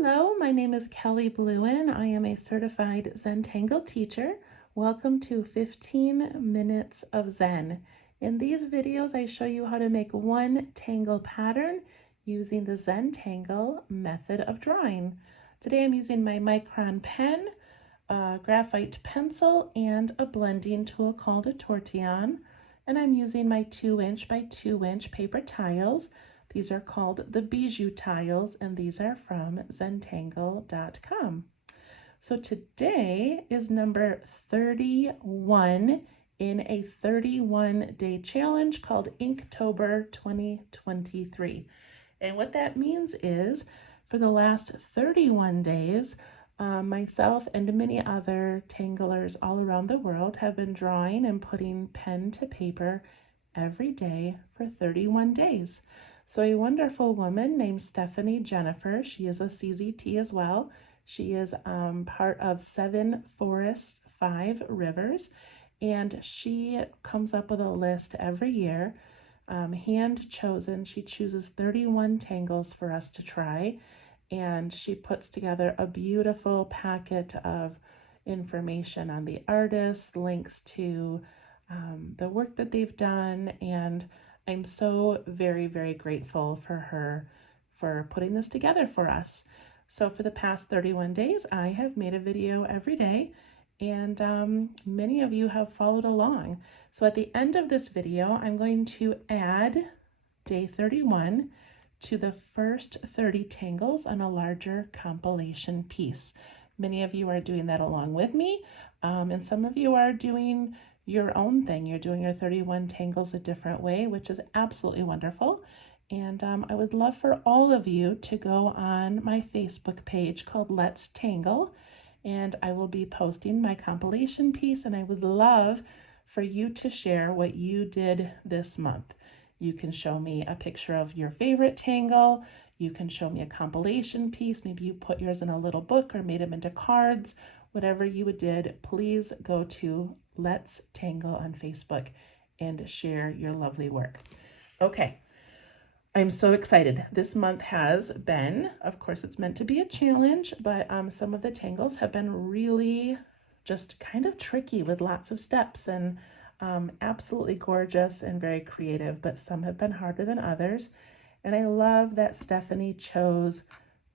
Hello, my name is Kelly Bluen. I am a certified Zentangle teacher. Welcome to 15 Minutes of Zen. In these videos, I show you how to make one tangle pattern using the Zentangle method of drawing. Today I'm using my micron pen, a graphite pencil, and a blending tool called a tortillon. And I'm using my 2" by 2" paper tiles. These are called the Bijou tiles, and these are from Zentangle.com. So today is number 31 in a 31-day challenge called Inktober 2023. And what that means is for the last 31 days, myself and many other tanglers all around the world have been drawing and putting pen to paper every day for 31 days. So a wonderful woman named Stephanie Jennifer, she is a CZT as well. She is part of 7 Forests, 5 Rivers, and she comes up with a list every year, hand chosen. She chooses 31 tangles for us to try, and she puts together a beautiful packet of information on the artists, links to the work that they've done, and I'm so very, very grateful for her for putting this together for us. So for the past 31 days, I have made a video every day, and many of you have followed along. So at the end of this video, I'm going to add day 31 to the first 30 tangles on a larger compilation piece. Many of you are doing that along with me, and some of you are doing your own thing. You're doing your 31 tangles a different way, which is absolutely wonderful. And I would love for all of you to go on my Facebook page called Let's Tangle, and I will be posting my compilation piece, and I would love for you to share what you did this month. You can show me a picture of your favorite tangle. You can show me a compilation piece. Maybe you put yours in a little book or made them into cards. Whatever you did, please go to Let's Tangle on Facebook and share your lovely work. Okay, I'm so excited. This month has been, of course, it's meant to be a challenge, but some of the tangles have been really just kind of tricky with lots of steps and absolutely gorgeous and very creative, but some have been harder than others. And I love that Stephanie chose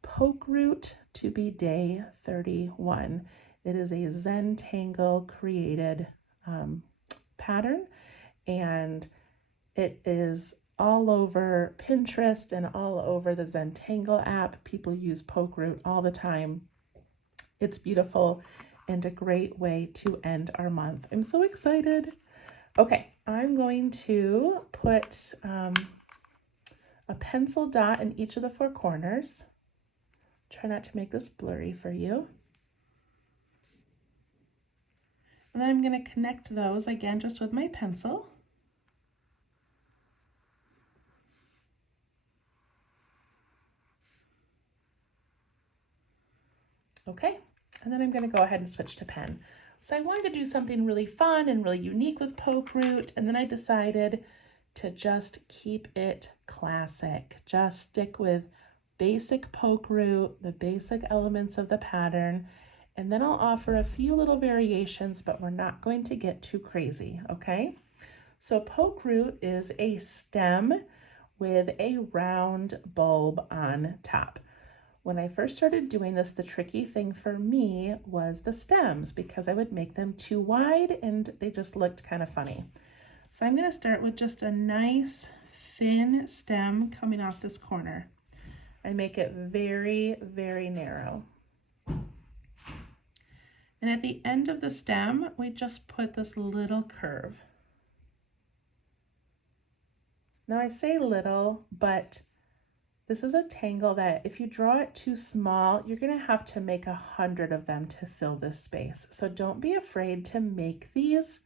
Pokeroot to be day 31. It is a Zentangle created pattern, and it is all over Pinterest and all over the Zentangle app. People use Pokeroot all the time. It's beautiful and a great way to end our month. I'm so excited. Okay, I'm going to put a pencil dot in each of the 4 corners. Try not to make this blurry for you. And then I'm going to connect those again just with my pencil. Okay, and then I'm going to go ahead and switch to pen. So I wanted to do something really fun and really unique with Pokeroot, and then I decided to just keep it classic. Just stick with basic Pokeroot, the basic elements of the pattern, and then I'll offer a few little variations, but we're not going to get too crazy, okay? So Pokeroot is a stem with a round bulb on top. When I first started doing this, the tricky thing for me was the stems, because I would make them too wide and they just looked kind of funny. So I'm going to start with just a nice thin stem coming off this corner. I make it very, very narrow. And at the end of the stem, we just put this little curve. Now I say little, but this is a tangle that if you draw it too small, you're going to have to make 100 of them to fill this space. So don't be afraid to make these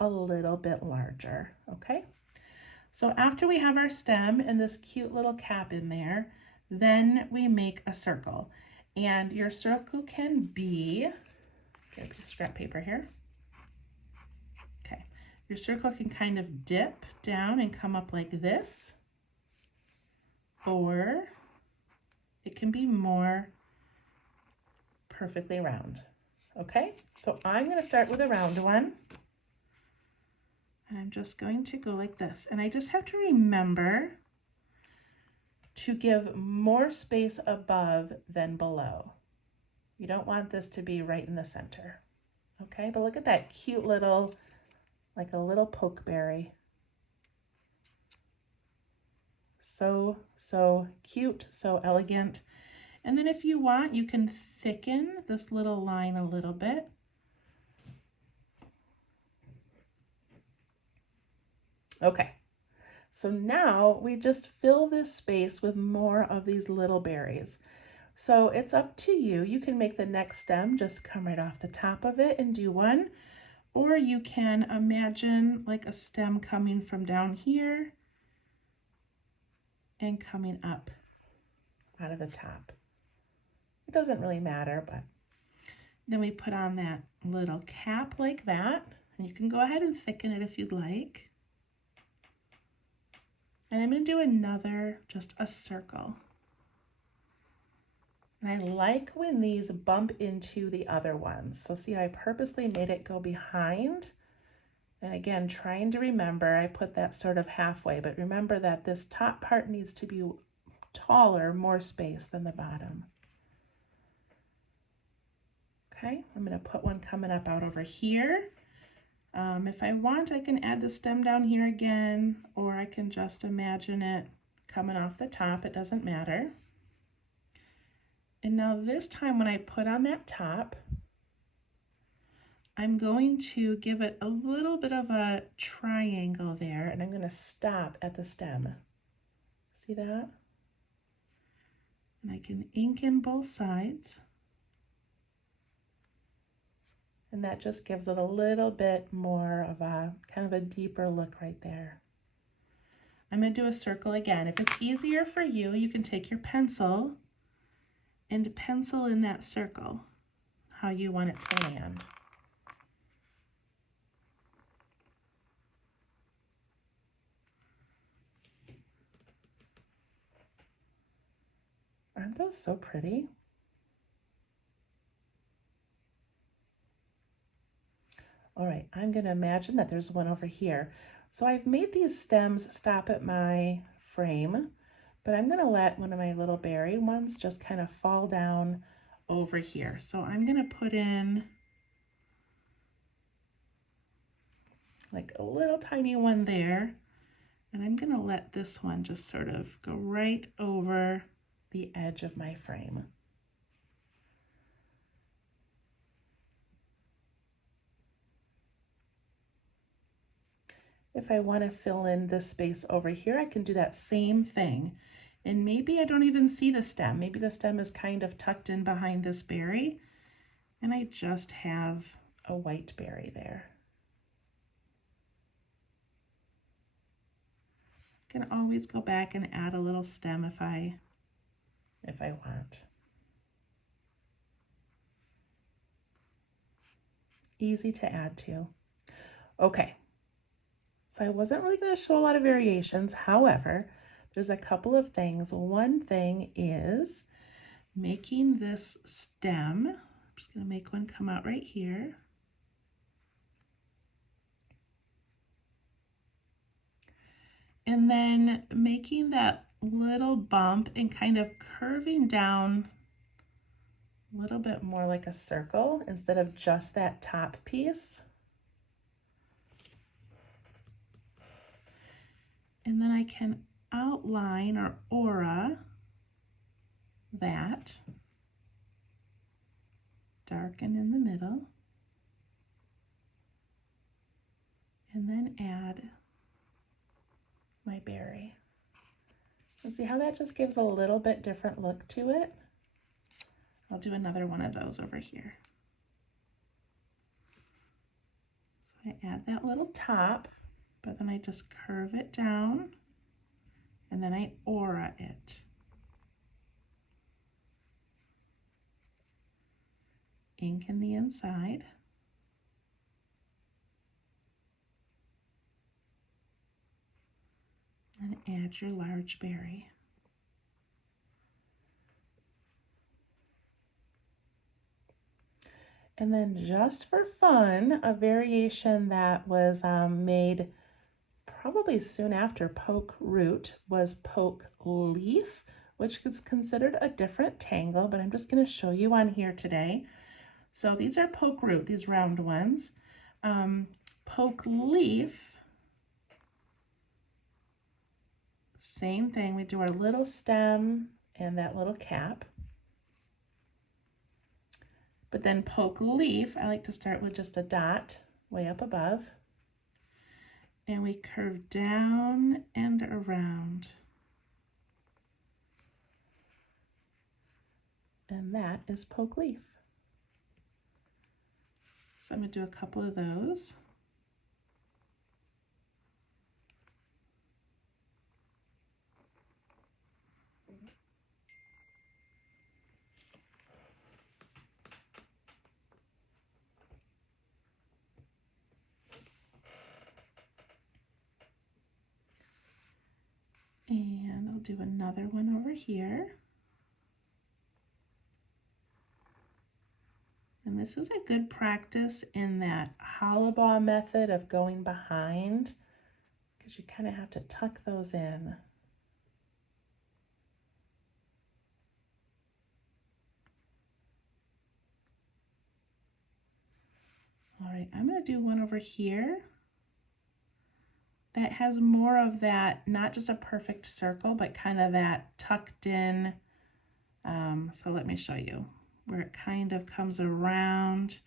a little bit larger, okay? So after we have our stem and this cute little cap in there, then we make a circle. And your circle can be, get a piece of scrap paper here. Okay, your circle can kind of dip down and come up like this, or it can be more perfectly round. Okay, so I'm going to start with a round one. And I'm just going to go like this. And I just have to remember to give more space above than below. You don't want this to be right in the center. Okay, but look at that cute little, like a little pokeberry. So cute, so elegant. And then if you want, you can thicken this little line a little bit. Okay, so now we just fill this space with more of these little berries. So it's up to you. You can make the next stem just come right off the top of it and do one, or you can imagine like a stem coming from down here and coming up out of the top. It doesn't really matter, but then we put on that little cap like that, and you can go ahead and thicken it if you'd like. And I'm going to do another, just a circle. And I like when these bump into the other ones. So see, I purposely made it go behind. And again, trying to remember, I put that sort of halfway, but remember that this top part needs to be taller, more space than the bottom. Okay, I'm going to put one coming up out over here. If I want, I can add the stem down here again, or I can just imagine it coming off the top. It doesn't matter. And now this time when I put on that top, I'm going to give it a little bit of a triangle there, and I'm going to stop at the stem. See that? And I can ink in both sides. And that just gives it a little bit more of a kind of a deeper look right there. I'm going to do a circle again. If it's easier for you, you can take your pencil and pencil in that circle how you want it to land. Aren't those so pretty? All right, I'm going to imagine that there's one over here. So I've made these stems stop at my frame, but I'm going to let one of my little berry ones just kind of fall down over here. So I'm going to put in like a little tiny one there, and I'm going to let this one just sort of go right over the edge of my frame. If I want to fill in this space over here, I can do that same thing. And maybe I don't even see the stem. Maybe the stem is kind of tucked in behind this berry, and I just have a white berry there. I can always go back and add a little stem if I want. Easy to add to. Okay. So I wasn't really going to show a lot of variations. However, there's a couple of things. One thing is making this stem. I'm just going to make one come out right here. And then making that little bump and kind of curving down a little bit more like a circle instead of just that top piece. And then I can outline or aura that, darken in the middle, and then add my berry. And see how that just gives a little bit different look to it? I'll do another one of those over here. So I add that little top, but then I just curve it down, and then I aura it. Ink in the inside. And add your large berry. And then just for fun, a variation that was made probably soon after Pokeroot was Poke Leaf, which is considered a different tangle, but I'm just going to show you on here today. So these are Pokeroot, these round ones. Poke Leaf, same thing. We do our little stem and that little cap. But then Poke Leaf, I like to start with just a dot way up above. And we curve down and around. And that is Poke Leaf. So I'm going to do a couple of those. And I'll do another one over here. And this is a good practice in that hollow ball method of going behind, because you kind of have to tuck those in. All right, I'm going to do one over here that has more of that, not just a perfect circle, but kind of that tucked in. So let me show you where it kind of comes around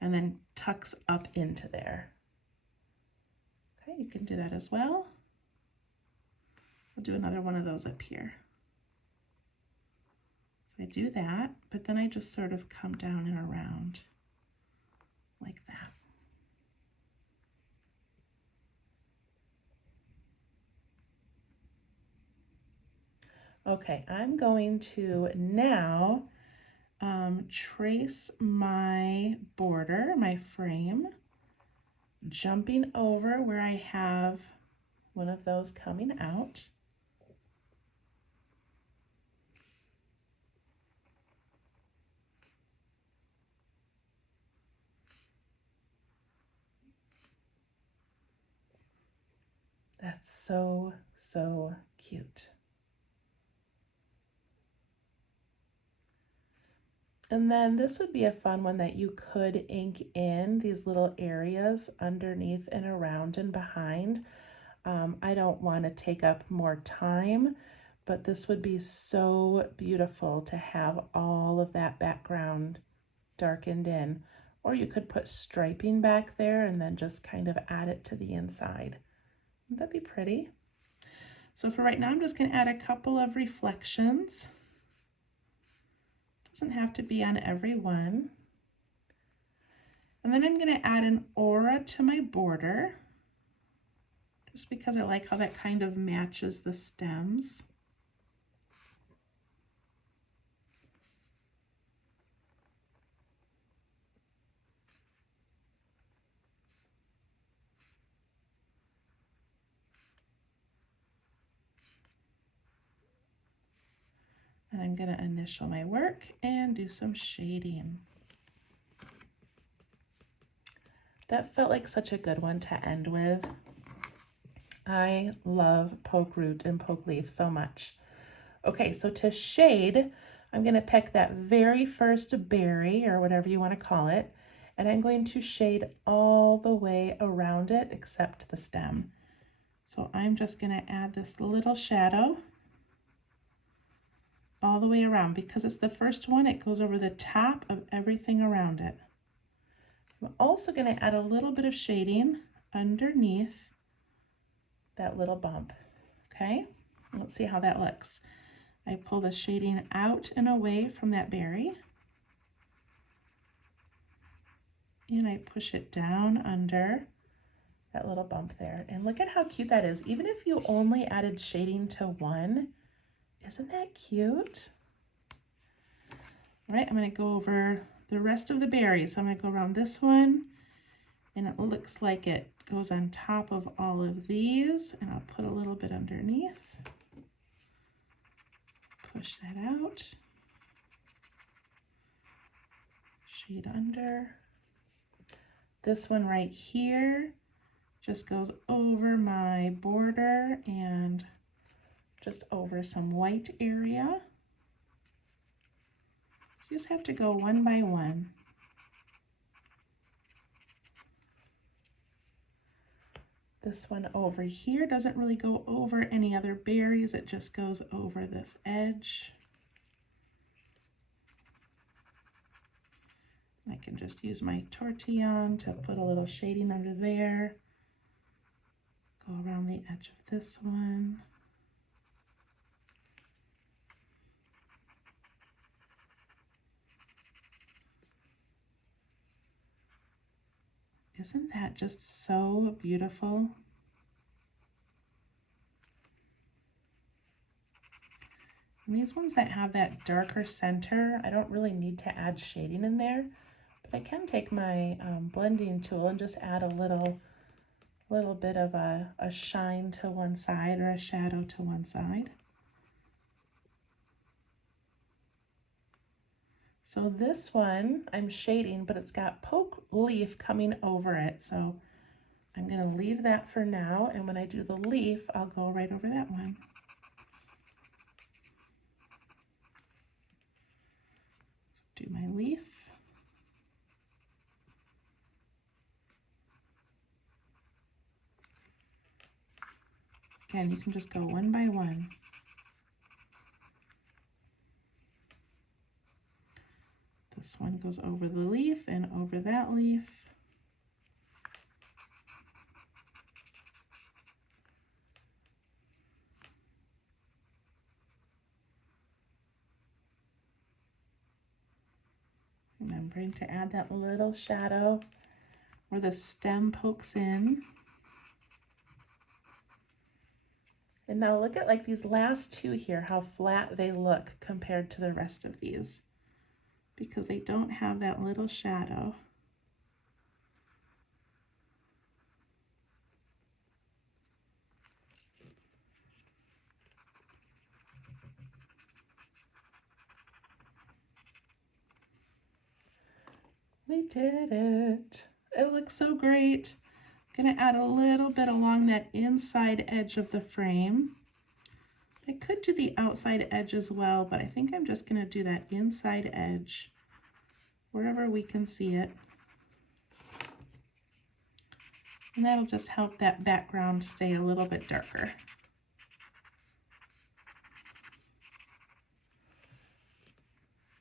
and then tucks up into there. Okay, you can do that as well. I'll do another one of those up here. So I do that, but then I just sort of come down and around like that. Okay, I'm going to now trace my border, my frame, jumping over where I have one of those coming out. That's so, so cute. And then this would be a fun one that you could ink in these little areas underneath and around and behind. I don't want to take up more time, but this would be so beautiful to have all of that background darkened in. Or you could put striping back there and then just kind of add it to the inside. That'd be pretty. So for right now, I'm just going to add a couple of reflections. Doesn't have to be on every one. And then I'm going to add an aura to my border, just because I like how that kind of matches the stems. And I'm going to initial my work and do some shading. That felt like such a good one to end with. I love Pokeroot and Poke Leaf so much. Okay, so to shade, I'm going to pick that very first berry, or whatever you want to call it, and I'm going to shade all the way around it except the stem. So I'm just going to add this little shadow all the way around. Because it's the first one, it goes over the top of everything around it. I'm also going to add a little bit of shading underneath that little bump. Okay, let's see how that looks. I pull the shading out and away from that berry, and I push it down under that little bump there. And look at how cute that is. Even if you only added shading to one, isn't that cute? All right, I'm going to go over the rest of the berries. So I'm going to go around this one, and it looks like it goes on top of all of these, and I'll put a little bit underneath. Push that out. shade under. This one right here just goes over my border and just over some white area. You just have to go one by one. This one over here doesn't really go over any other berries, it just goes over this edge. I can just use my tortillon to put a little shading under there. Go around the edge of this one. Isn't that just so beautiful? And these ones that have that darker center, I don't really need to add shading in there, but I can take my blending tool and just add a little bit of a shine to one side or a shadow to one side. So this one I'm shading, but it's got poke leaf coming over it. So I'm going to leave that for now. And when I do the leaf, I'll go right over that one. Do my leaf. Again, you can just go one by one. This one goes over the leaf and over that leaf. Remembering to add that little shadow where the stem pokes in. And now look at like these last two here, how flat they look compared to the rest of these, because they don't have that little shadow. We did it. It looks so great. I'm gonna add a little bit along that inside edge of the frame. I could do the outside edge as well, but I think I'm just gonna do that inside edge wherever we can see it. And that'll just help that background stay a little bit darker.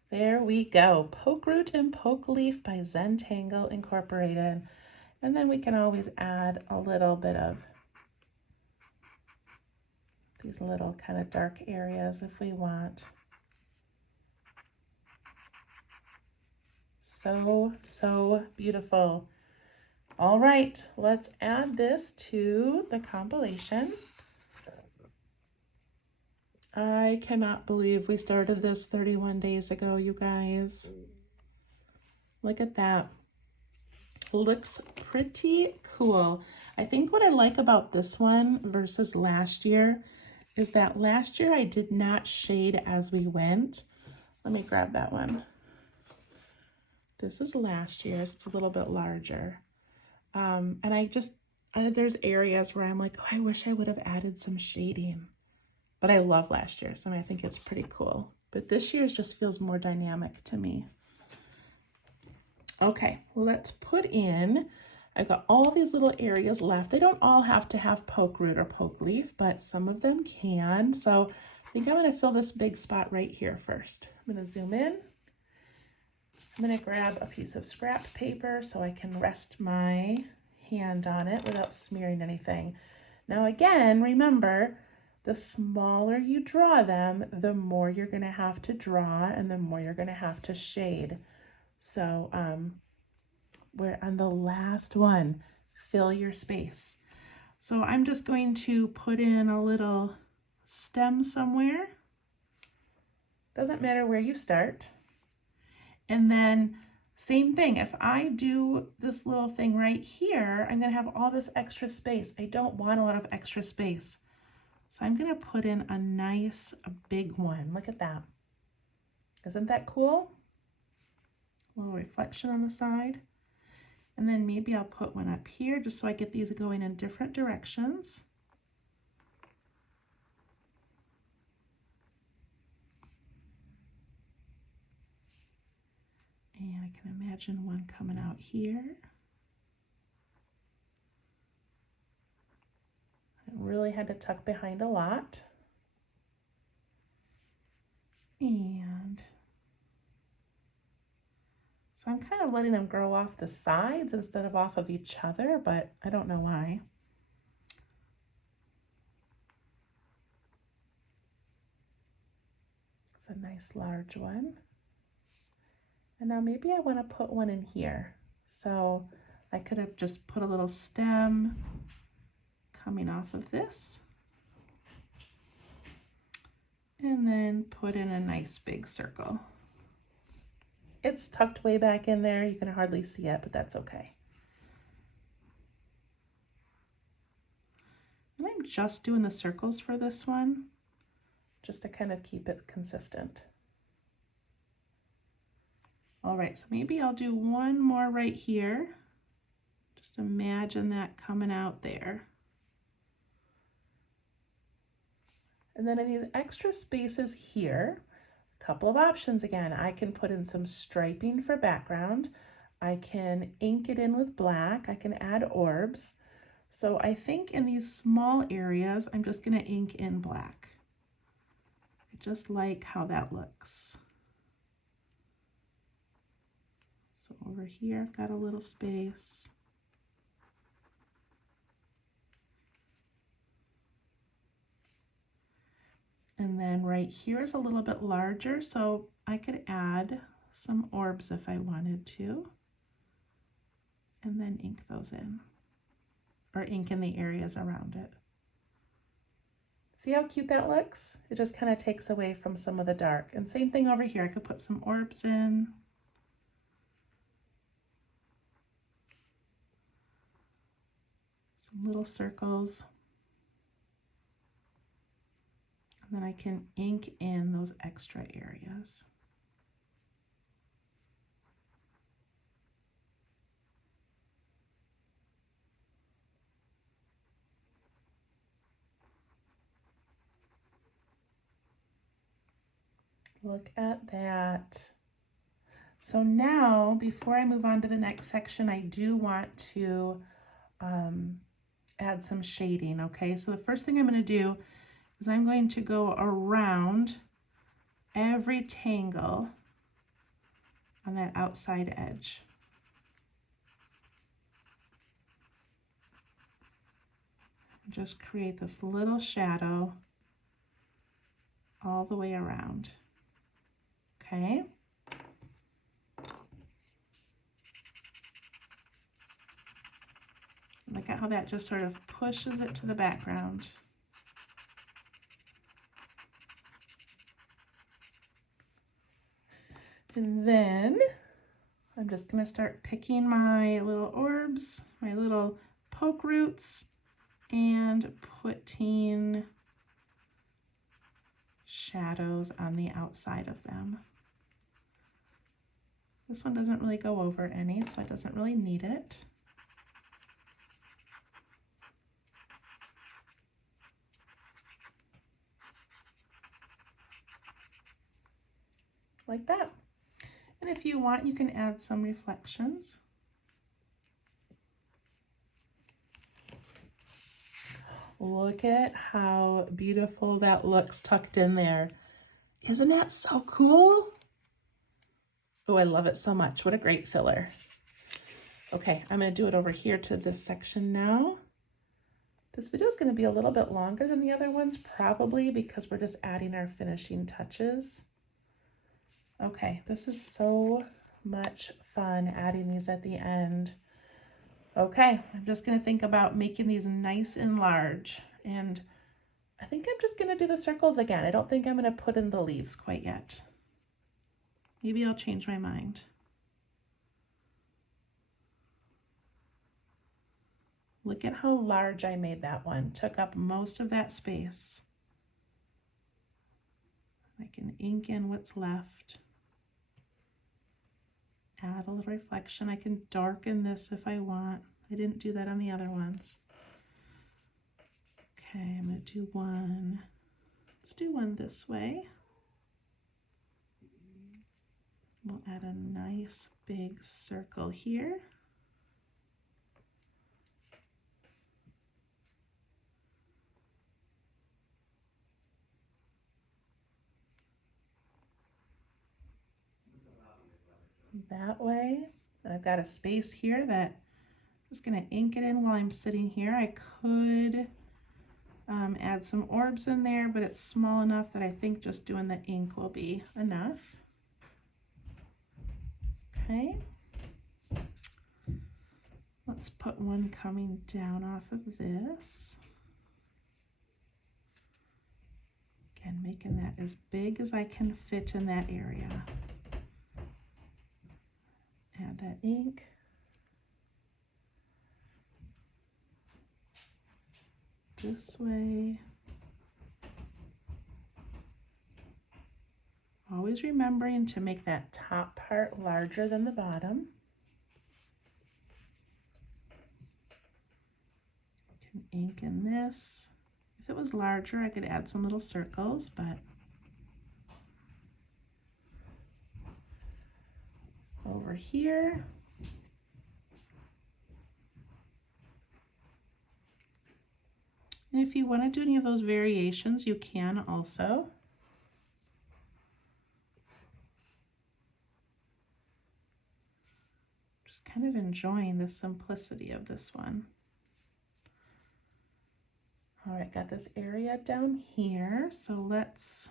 There we go, Pokeroot and Poke Leaf by Zentangle Incorporated. And then we can always add a little bit of these little kind of dark areas if we want. So beautiful. All right, let's add this to the compilation. I cannot believe we started this 31 days ago, you guys. Look at that. Looks pretty cool. I think what I like about this one versus last year is that last year I did not shade as we went. Let me grab that one. This is last year's. It's a little bit larger. And there's areas where I'm like, oh, I wish I would have added some shading. But I love last year's, and I think it's pretty cool. But this year's just feels more dynamic to me. Okay, let's put in, I've got all these little areas left. They don't all have to have Pokeroot or Poke Leaf, but some of them can. So I think I'm gonna fill this big spot right here first. I'm gonna zoom in. I'm gonna grab a piece of scrap paper so I can rest my hand on it without smearing anything. Now again, remember, the smaller you draw them, the more you're gonna have to draw and the more you're gonna have to shade. So we're on the last one, fill your space. So I'm just going to put in a little stem somewhere. Doesn't matter where you start. And then same thing, if I do this little thing right here, I'm gonna have all this extra space. I don't want a lot of extra space. So I'm gonna put in a big one. Look at that. Isn't that cool? A little reflection on the side. And then maybe I'll put one up here just so I get these going in different directions. And I can imagine one coming out here. I really had to tuck behind a lot. And so I'm kind of letting them grow off the sides instead of off of each other, but I don't know why. It's a nice large one. And now maybe I want to put one in here. So I could have just put a little stem coming off of this. And then put in a nice big circle. It's tucked way back in there. You can hardly see it, but that's okay. And I'm just doing the circles for this one, just to kind of keep it consistent. All right, so maybe I'll do one more right here. Just imagine that coming out there. And then in these extra spaces here, a couple of options again. I can put in some striping for background. I can ink it in with black. I can add orbs. So I think in these small areas, I'm just gonna ink in black. I just like how that looks. So over here, I've got a little space. And then right here is a little bit larger, so I could add some orbs if I wanted to. And then ink those in, or ink in the areas around it. See how cute that looks? It just kind of takes away from some of the dark. And same thing over here, I could put some orbs in. Some little circles. And then I can ink in those extra areas. Look at that. So now, before I move on to the next section, I do want to add some shading, okay? So the first thing I'm going to do is I'm going to go around every tangle on that outside edge. Just create this little shadow all the way around, okay? Look at how that just sort of pushes it to the background. And then I'm just going to start picking my little orbs, my little poke roots, and putting shadows on the outside of them. This one doesn't really go over any, so it doesn't really need it. Like that. And if you want, you can add some reflections. Look at how beautiful that looks tucked in there. Isn't that so cool? Oh, I love it so much. What a great filler. Okay, I'm going to do it over here to this section now. This video is going to be a little bit longer than the other ones, probably because we're just adding our finishing touches. Okay, this is so much fun adding these at the end. Okay, I'm just going to think about making these nice and large, and I think I'm just going to do the circles again. I don't think I'm going to put in the leaves quite yet. Maybe I'll change my mind. Look at how large I made that one. Took up most of that space. I can ink in what's left. add a little reflection. I can darken this if I want. I didn't do that on the other ones. Okay, I'm going to do one. Let's do one this way. We'll add a nice big circle here. That way. I've got a space here that I'm just going to ink it in while I'm sitting here. I could add some orbs in there, but it's small enough that I think just doing the ink will be enough. Okay. Let's put one coming down off of this. Again, making that as big as I can fit in that area. Add that ink. This way. Always remembering to make that top part larger than the bottom. Can ink in this. If it was larger, I could add some little circles, but over here. And if you want to do any of those variations, you can also. Just kind of enjoying the simplicity of this one. All right, got this area down here, so let's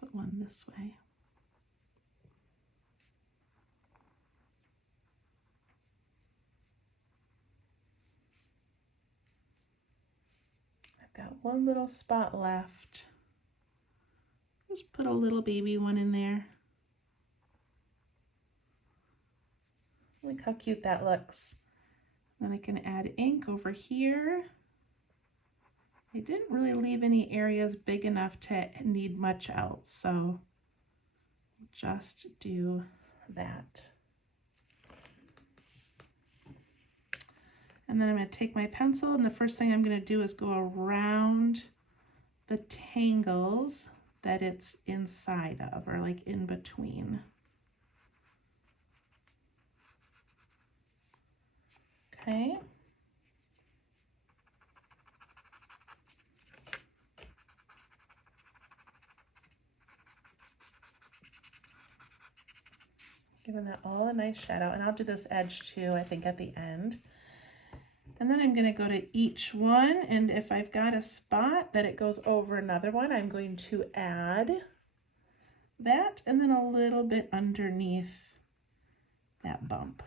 put one this way. I've got one little spot left. Just put a little baby one in there. Look how cute that looks. Then I can add ink over here. I didn't really leave any areas big enough to need much else, so just do that. And then I'm going to take my pencil, and the first thing I'm going to do is go around the tangles that it's inside of, or like in between. Okay. Giving that all a nice shadow, and I'll do this edge too, I think, at the end. And then I'm going to go to each one, and if I've got a spot that it goes over another one, I'm going to add that, and then a little bit underneath that bump.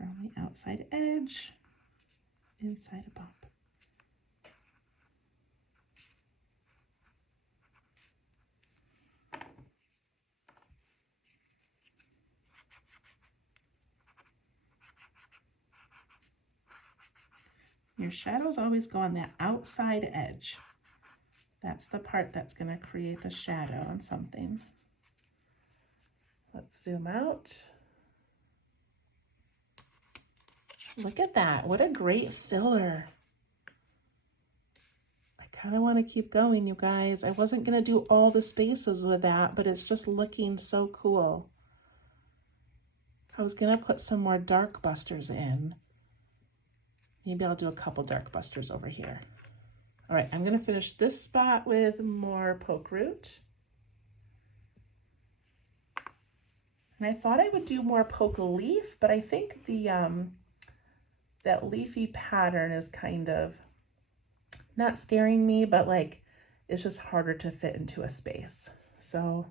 Around the outside edge, inside a bump. Your shadows always go on that outside edge. That's the part that's going to create the shadow on something. Let's zoom out. Look at that. What a great filler. I kind of want to keep going, you guys. I wasn't going to do all the spaces with that, but it's just looking so cool. I was going to put some more dark busters in. Maybe I'll do a couple dark busters over here. All right, I'm going to finish this spot with more Pokeroot. And I thought I would do more poke leaf, but I think the that leafy pattern is kind of not scaring me, but like it's just harder to fit into a space. So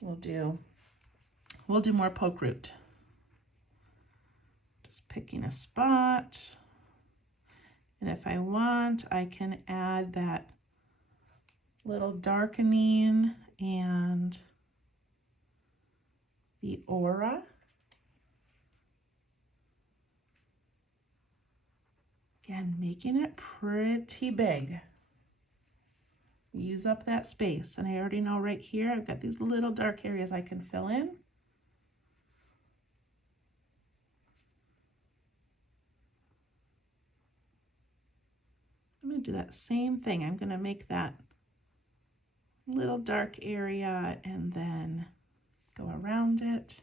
we'll do more Pokeroot. Just picking a spot. And if I want, I can add that little darkening and the aura. Again, making it pretty big. use up that space. And I already know right here, I've got these little dark areas I can fill in. I'm going to do that same thing. I'm going to make that little dark area and then go around it.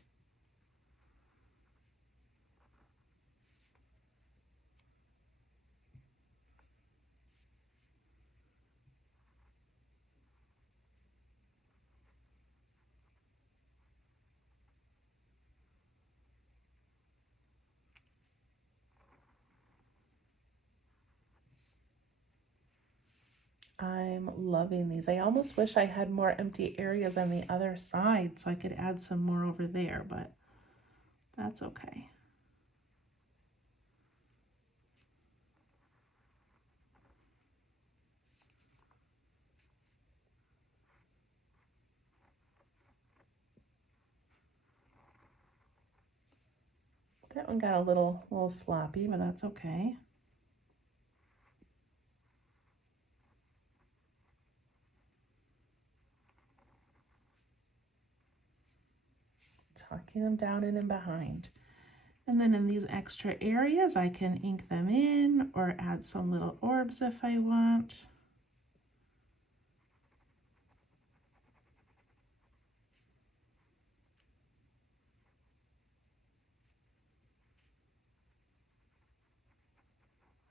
I'm loving these. I almost wish I had more empty areas on the other side so I could add some more over there, but that's okay. That one got a little sloppy, but that's okay. Tucking them down in and behind. And then in these extra areas, I can ink them in or add some little orbs if I want.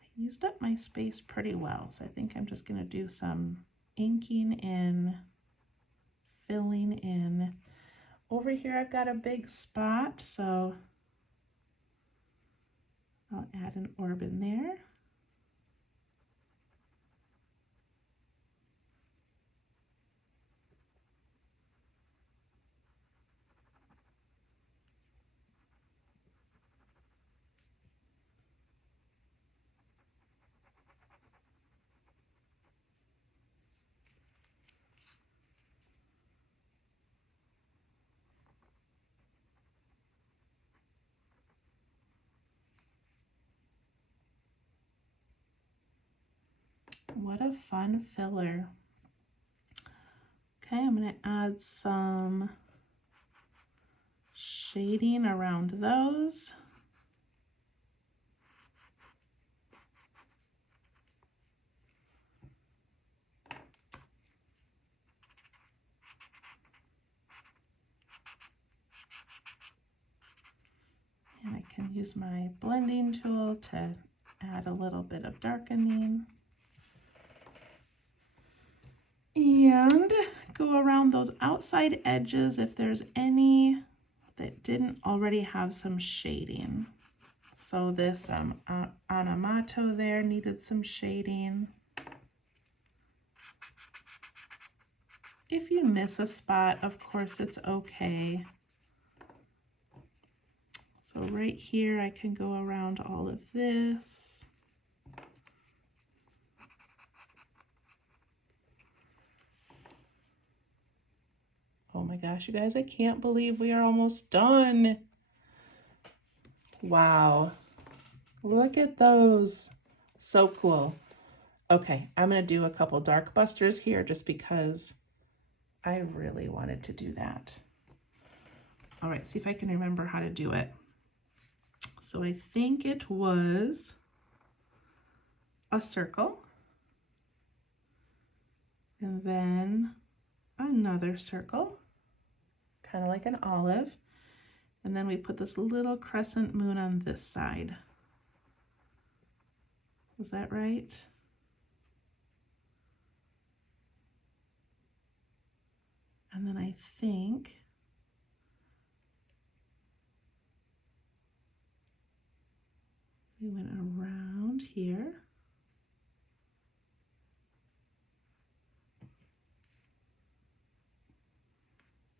I used up my space pretty well, so I think I'm just going to do some inking in, filling in. Over here I've got a big spot, so I'll add an orb in there. What a fun filler. Okay, I'm going to add some shading around those. And I can use my blending tool to add a little bit of darkening. And go around those outside edges if there's any that didn't already have some shading. So this Anamato there needed some shading. If you miss a spot, of course it's okay. So right here I can go around all of this. Oh my gosh, you guys, I can't believe we are almost done. Wow, look at those. So cool. Okay, I'm gonna do a couple dark busters here just because I really wanted to do that. All right, see if I can remember how to do it. So I think it was a circle and then another circle, kind of like an olive. And then we put this little crescent moon on this side. Was that right? And then I think we went around here.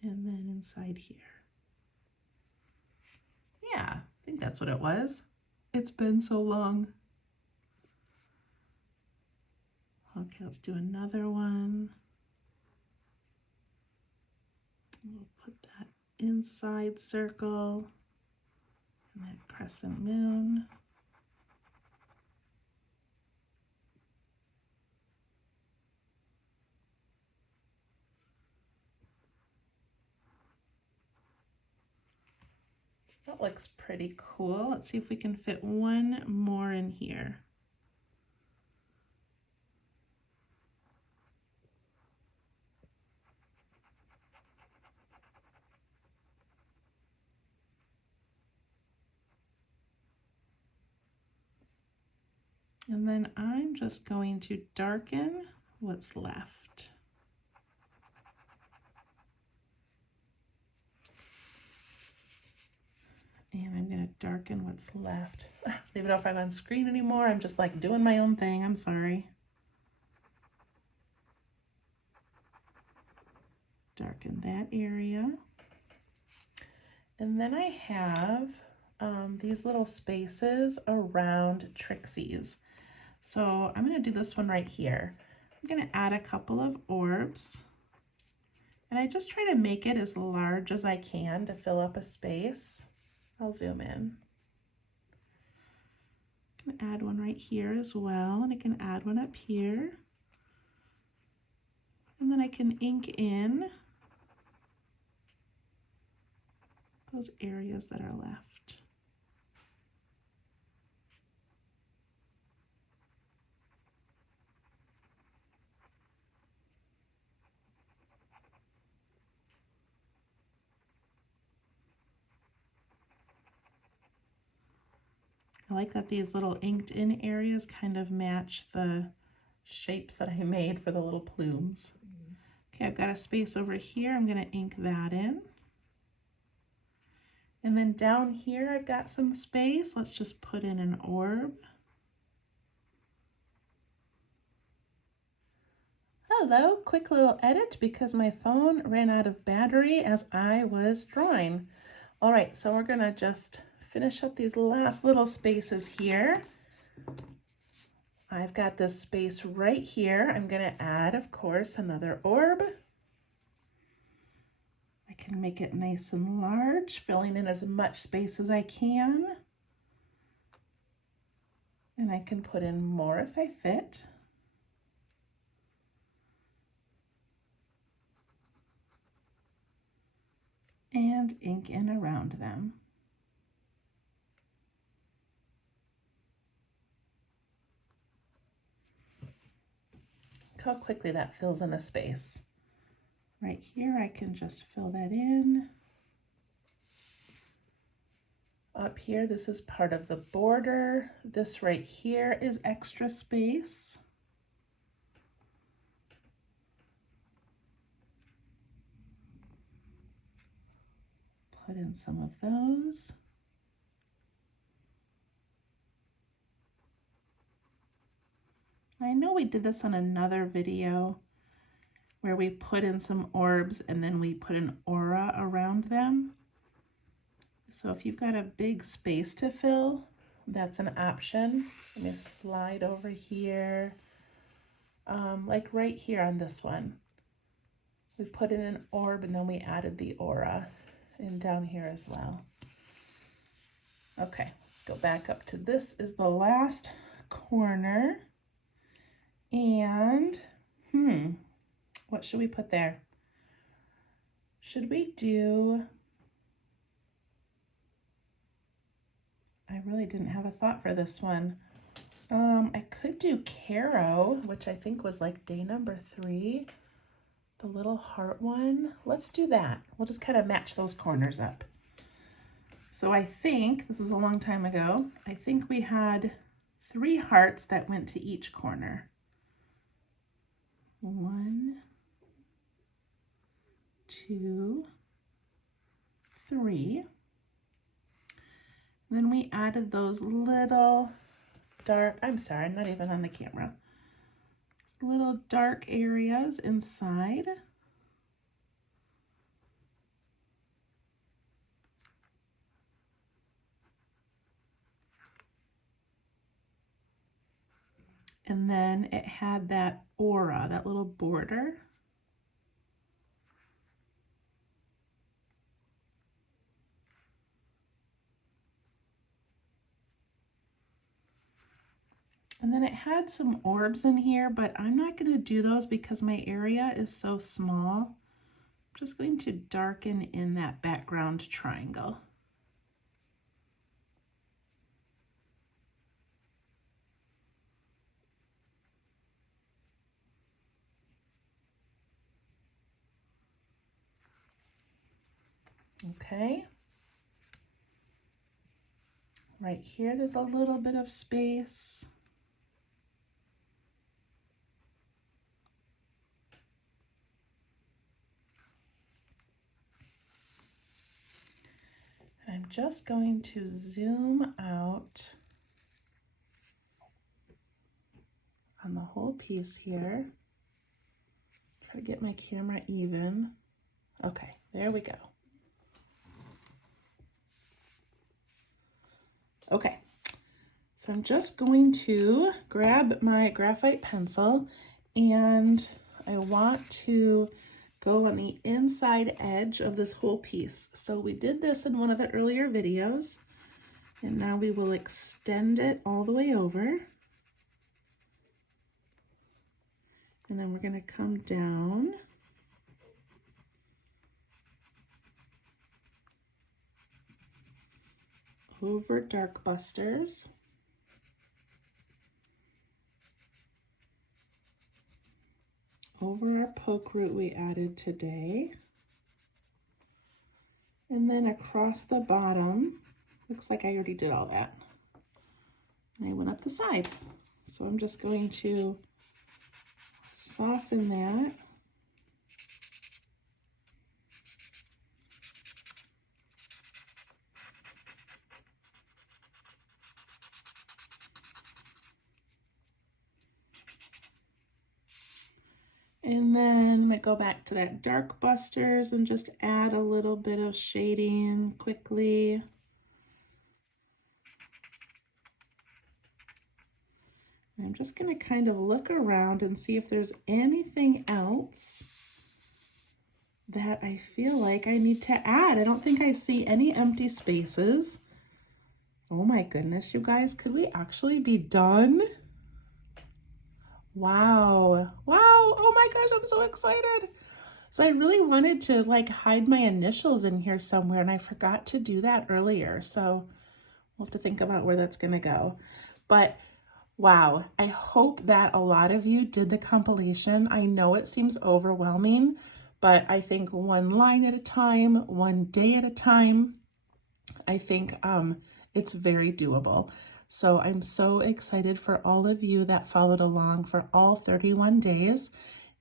And then inside here. Yeah, I think that's what it was. It's been so long. Okay, let's do another one. We'll put that inside circle and that crescent moon. That looks pretty cool. Let's see if we can fit one more in here. And then I'm just going to darken what's left. And I'm going to darken what's left. I don't even know if I'm on screen anymore. I'm just like doing my own thing. I'm sorry. Darken that area. And then I have these little spaces around Trixie's. So I'm going to do this one right here. I'm going to add a couple of orbs. And I just try to make it as large as I can to fill up a space. I'll zoom in. I'm going to add one right here as well, and I can add one up here. And then I can ink in those areas that are left. I like that these little inked in areas kind of match the shapes that I made for the little plumes. Okay, I've got a space over here. I'm going to ink that in. And then down here I've got some space. Let's just put in an orb. Hello, quick little edit because my phone ran out of battery as I was drawing. All right, so we're gonna just finish up these last little spaces here. I've got this space right here. I'm gonna add, of course, another orb. I can make it nice and large, filling in as much space as I can. And I can put in more if I fit. And ink in around them. Look how quickly that fills in a space. Right here, I can just fill that in. Up here, this is part of the border. This right here is extra space. Put in some of those. I know we did this on another video where we put in some orbs and then we put an aura around them. So if you've got a big space to fill, that's an option. Let me slide over here. Like right here on this one. We put in an orb and then we added the aura, and down here as well. Okay, let's go back up to this is the last corner. And, what should we put there? Should we do, I really didn't have a thought for this one. I could do Caro, which I think was like day number 3, the little heart one. Let's do that. We'll just kind of match those corners up. So I think, this was a long time ago, I think we had 3 hearts that went to each corner. 1, 2, 3. Then we added those little dark, I'm sorry, I'm not even on the camera. Little dark areas inside. And then it had that aura, that little border. And then it had some orbs in here, but I'm not going to do those because my area is so small. I'm just going to darken in that background triangle. Okay. Right here, there's a little bit of space. I'm just going to zoom out on the whole piece here. Try to get my camera even. Okay, there we go. Okay, so I'm just going to grab my graphite pencil and I want to go on the inside edge of this whole piece. So we did this in one of the earlier videos, and now we will extend it all the way over. And then we're going to come down. Over Dark Busters. Over our Pokeroot we added today. And then across the bottom, looks like I already did all that. I went up the side. So I'm just going to soften that. And then I go back to that Dark Busters and just add a little bit of shading quickly. And I'm just going to kind of look around and see if there's anything else that I feel like I need to add. I don't think I see any empty spaces. Oh my goodness, you guys, could we actually be done? Wow. Wow. Oh my gosh, I'm so excited. So I really wanted to like hide my initials in here somewhere and I forgot to do that earlier. So we'll have to think about where that's going to go. But wow, I hope that a lot of you did the compilation. I know it seems overwhelming, but I think one line at a time, one day at a time, I think it's very doable. So I'm so excited for all of you that followed along for all 31 days.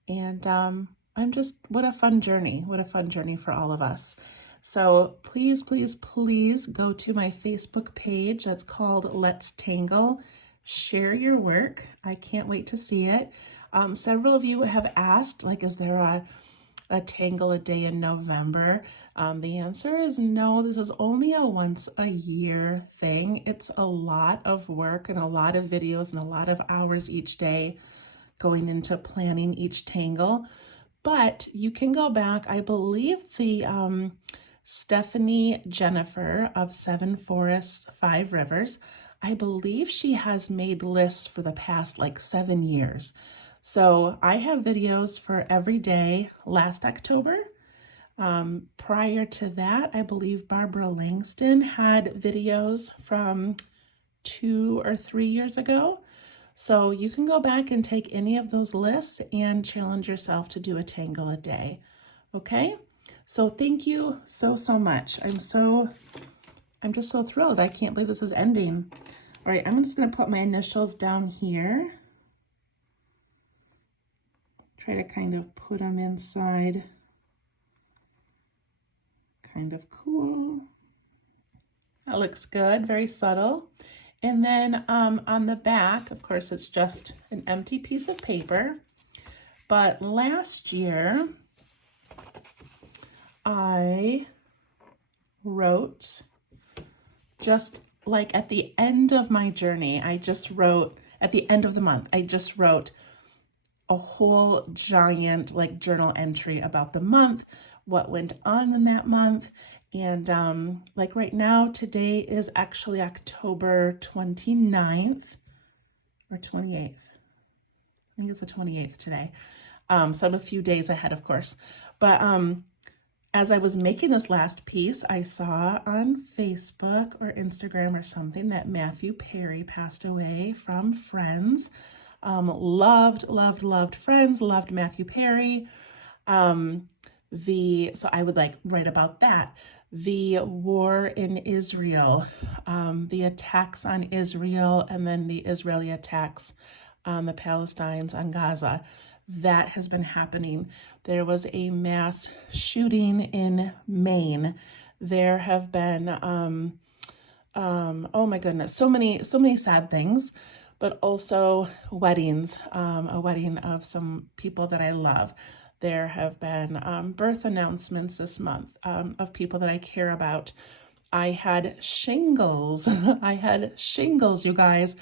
And I'm just, what a fun journey. What a fun journey for all of us. So please, please, please go to my Facebook page. That's called Let's Tangle. Share your work. I can't wait to see it. Several of you have asked, like, is there a tangle a day in November? The answer is no. This is only a once a year thing. It's a lot of work and a lot of videos and a lot of hours each day going into planning each tangle. But you can go back. I believe the Stephanie Jennifer of 7 Forests, 5 Rivers, I believe she has made lists for the past like 7 years. So I have videos for every day last October. Prior to that, I believe Barbara Langston had videos from 2 or 3 years ago. So you can go back and take any of those lists and challenge yourself to do a tangle a day. Okay? So thank you so, so much. I'm just so thrilled. I can't believe this is ending. All right, I'm just going to put my initials down here. Try to kind of put them inside. Kind of cool. That looks good, very subtle. And then on the back, of course, it's just an empty piece of paper. But last year, I wrote just like at the end of my journey, I just wrote at the end of the month, I just wrote a whole giant like journal entry about the month, what went on in that month. And like right now, today is actually October 29th or 28th. I think it's the 28th today. So I'm a few days ahead, of course. But as I was making this last piece, I saw on Facebook or Instagram or something that Matthew Perry passed away from Friends. Loved Friends, loved Matthew Perry. So I would like write about that. the war in Israel, the attacks on Israel, and then the Israeli attacks on the Palestinians on Gaza. That has been happening. There was a mass shooting in Maine. There have been, oh my goodness, so many sad things, but also weddings, a wedding of some people that I love. There have been birth announcements this month of people that I care about. I had shingles. I had shingles, you guys,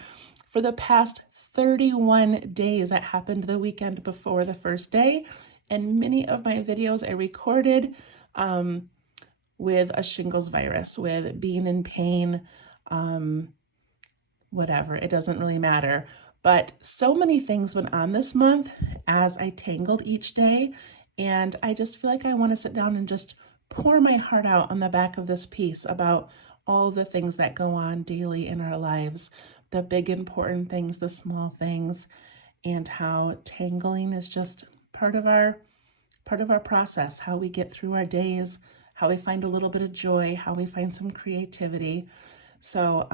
for the past 31 days. That happened the weekend before the first day. And many of my videos I recorded with a shingles virus, with being in pain, whatever, it doesn't really matter. But so many things went on this month as I tangled each day. And I just feel like I want to sit down and just pour my heart out on the back of this piece about all the things that go on daily in our lives, the big important things, the small things, and how tangling is just part of our process, how we get through our days, how we find a little bit of joy, how we find some creativity. So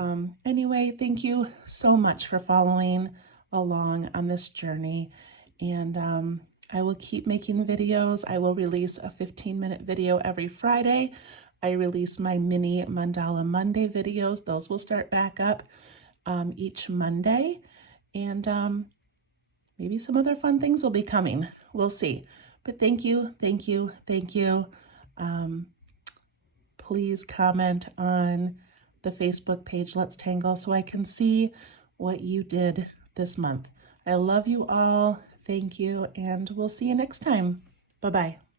anyway, thank you so much for following along on this journey. And I will keep making videos. I will release a 15-minute video every Friday. I release my mini Mandala Monday videos. Those will start back up each Monday. And maybe some other fun things will be coming. We'll see. But thank you, thank you, thank you. Please comment on the Facebook page, Let's Tangle, so I can see what you did this month. I love you all. Thank you, and we'll see you next time. Bye-bye.